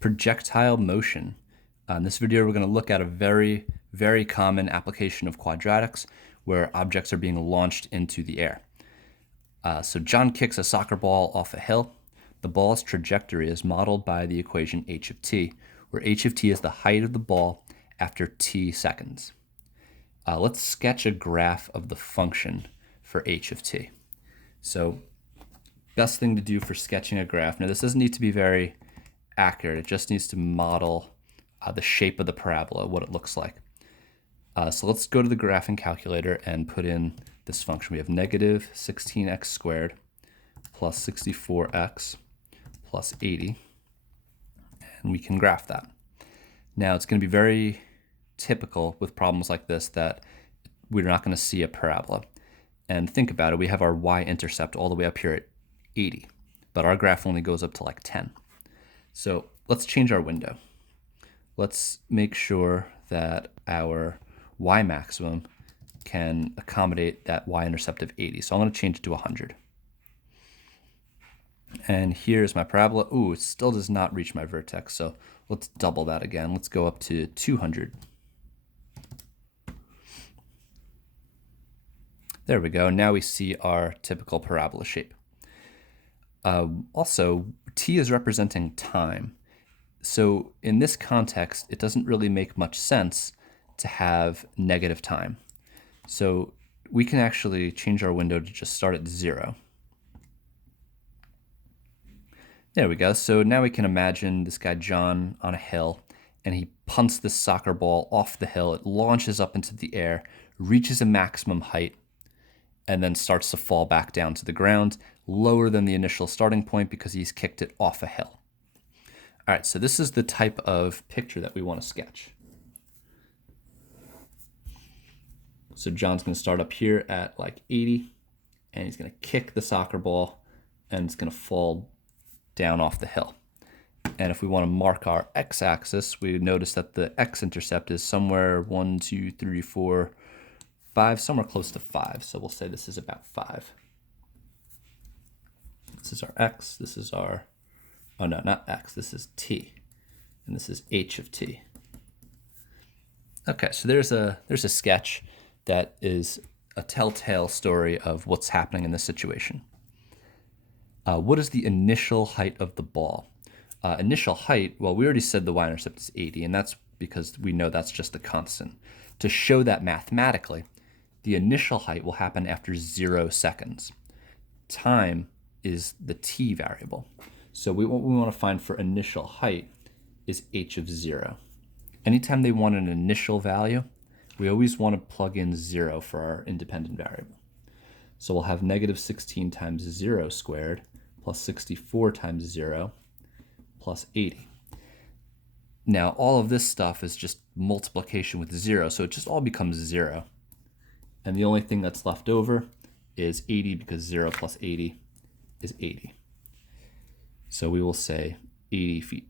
projectile motion. In this video, we're going to look at a very, very common application of quadratics where objects are being launched into the air. So John kicks a soccer ball off a hill. The ball's trajectory is modeled by the equation h of t, where h of t is the height of the ball after t seconds. Let's sketch a graph of the function for h of t. So best thing to do for sketching a graph, now this doesn't need to be very accurate, it just needs to model the shape of the parabola, what it looks like. So let's go to the graphing calculator and put in this function. We have negative 16x squared plus 64x plus 80, and we can graph that. Now it's going to be very typical with problems like this that we're not going to see a parabola. And think about it, we have our y-intercept all the way up here at 80, but our graph only goes up to like 10. So let's change our window. Let's make sure that our y maximum can accommodate that y-intercept of 80. So I'm going to change it to 100. And here's my parabola. Ooh, it still does not reach my vertex, so let's double that again. Let's go up to 200. There we go. Now we see our typical parabola shape. Also, t is representing time. So in this context, it doesn't really make much sense to have negative time. So we can actually change our window to just start at 0. There we go. So now we can imagine this guy John on a hill, and he punts this soccer ball off the hill. It launches up into the air, reaches a maximum height, and then starts to fall back down to the ground, lower than the initial starting point because he's kicked it off a hill. All right, so this is the type of picture that we want to sketch. So John's going to start up here at like 80, and he's going to kick the soccer ball, and it's going to fall down off the hill. And if we want to mark our x-axis, we notice that the x-intercept is somewhere 1, 2, 3, 4, 5, somewhere close to 5. So we'll say this is about 5. This is our x, this is our, oh no, not x, this is t, and this is h of t. Okay, so there's a sketch that is a telltale story of what's happening in this situation. What is the initial height of the ball? Initial height, well, we already said the y-intercept is 80, and that's because we know that's just a constant. To show that mathematically, the initial height will happen after 0 seconds. Time is the t variable. So what we want to find for initial height is h of 0. Anytime they want an initial value, we always want to plug in 0 for our independent variable. So we'll have negative 16 times 0 squared plus 64 times 0 plus 80. Now all of this stuff is just multiplication with 0, so it just all becomes 0. And the only thing that's left over is 80 because 0 plus 80 is 80. So we will say 80 feet.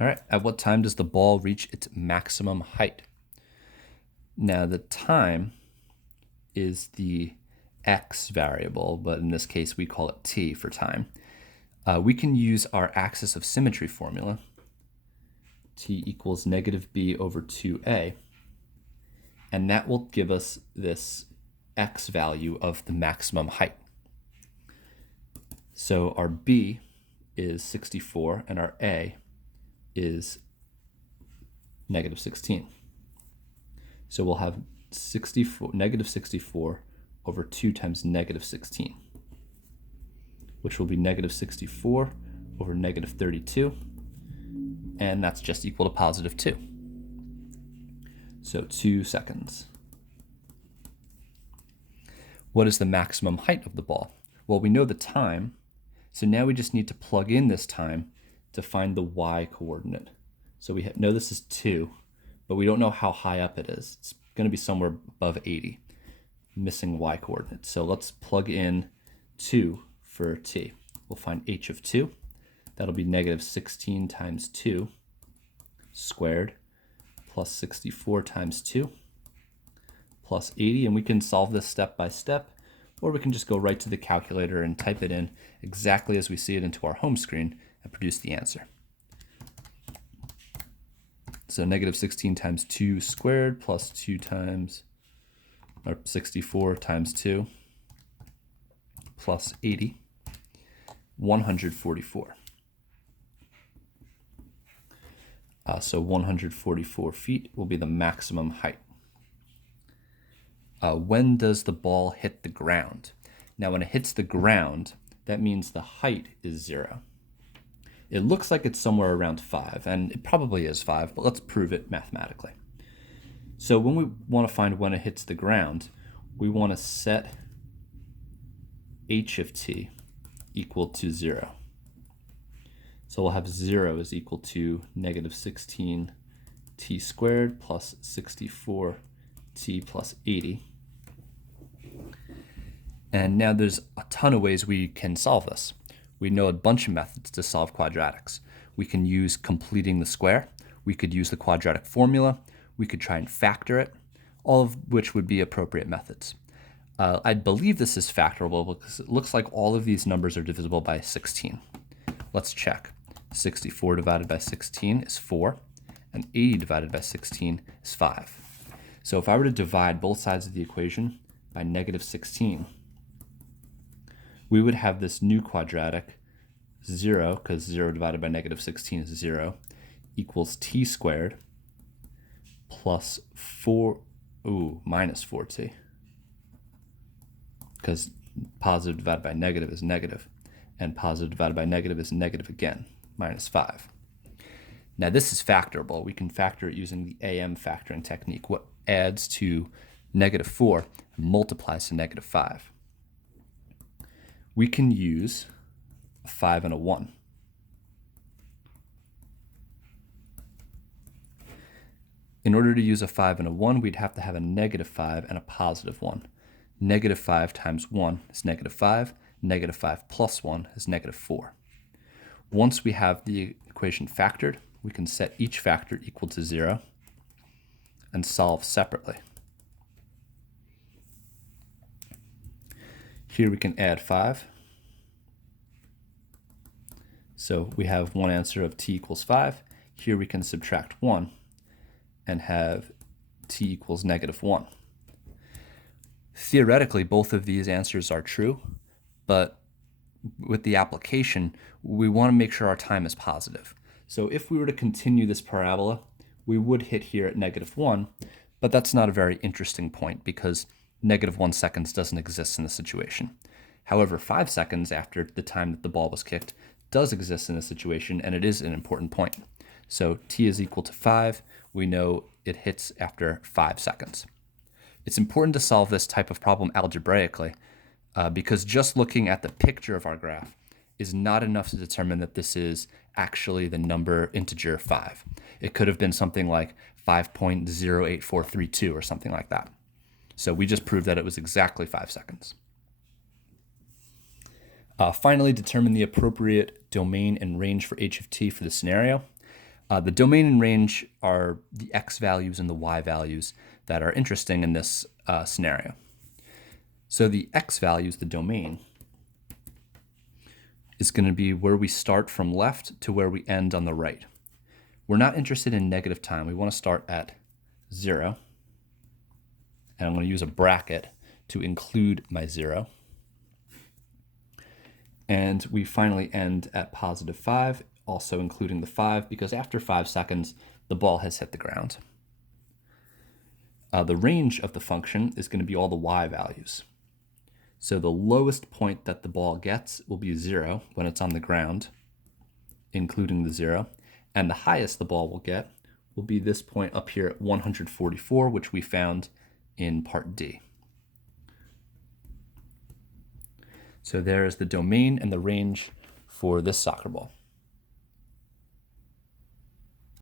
All right, at what time does the ball reach its maximum height? Now the time is the x variable, but in this case we call it t for time. We can use our axis of symmetry formula, t equals negative b over 2a, and that will give us this x value of the maximum height. So our b is 64 and our a is negative 16. So we'll have negative 64 over 2 times negative 16, which will be negative 64 over negative 32, and that's just equal to positive 2. So 2 seconds. What is the maximum height of the ball? Well, we know the time, so now we just need to plug in this time to find the y coordinate. So we know this is 2, but we don't know how high up it is. It's going to be somewhere above 80, missing y coordinate. So let's plug in 2 for t. We'll find h of 2. That'll be negative 16 times 2 squared plus 64 times 2 plus 80, and we can solve this step by step, or we can just go right to the calculator and type it in exactly as we see it into our home screen and produce the answer. So negative 16 times 2 squared plus 2 times, or 64 times 2 plus 80, 144. So 144 feet will be the maximum height. When does the ball hit the ground? Now, when it hits the ground, that means the height is 0. It looks like it's somewhere around 5, and it probably is 5, but let's prove it mathematically. So when we want to find when it hits the ground, we want to set h of t equal to 0. So we'll have 0 is equal to negative 16 t squared plus 64 t plus 80. And now there's a ton of ways we can solve this. We know a bunch of methods to solve quadratics. We can use completing the square. We could use the quadratic formula. We could try and factor it, all of which would be appropriate methods. I believe this is factorable because it looks like all of these numbers are divisible by 16. Let's check. 64 divided by 16 is 4, and 80 divided by 16 is 5. So if I were to divide both sides of the equation by negative 16, we would have this new quadratic 0, because 0 divided by negative 16 is 0, equals t squared plus minus 4t, because positive divided by negative is negative, and positive divided by negative is negative again, minus 5. Now this is factorable. We can factor it using the AM factoring technique. What adds to negative 4 multiplies to negative 5. We can use a 5 and a 1. In order to use a 5 and a 1, we'd have to have a negative 5 and a positive 1. Negative 5 times 1 is negative 5. Negative 5 plus 1 is negative 4. Once we have the equation factored, we can set each factor equal to 0 and solve separately. Here we can add 5. So we have one answer of t equals 5. Here we can subtract 1 and have t equals negative 1. Theoretically, both of these answers are true, but with the application, we want to make sure our time is positive. So if we were to continue this parabola, we would hit here at negative 1, but that's not a very interesting point because negative 1 seconds doesn't exist in the situation. However, 5 seconds after the time that the ball was kicked does exist in the situation, and it is an important point. So t is equal to 5. We know it hits after 5 seconds. It's important to solve this type of problem algebraically because just looking at the picture of our graph is not enough to determine that this is actually the number integer 5. It could have been something like 5.08432 or something like that. So we just proved that it was exactly 5 seconds. Finally, determine the appropriate domain and range for h of t for the scenario. The domain and range are the x values and the y values that are interesting in this scenario. So the x values, the domain, is going to be where we start from left to where we end on the right. We're not interested in negative time. We want to start at 0. And I'm going to use a bracket to include my 0. And we finally end at positive 5, also including the 5, because after 5 seconds, the ball has hit the ground. The range of the function is going to be all the y values. So the lowest point that the ball gets will be 0 when it's on the ground, including the 0. And the highest the ball will get will be this point up here at 144, which we found in part D. So there is the domain and the range for this soccer ball.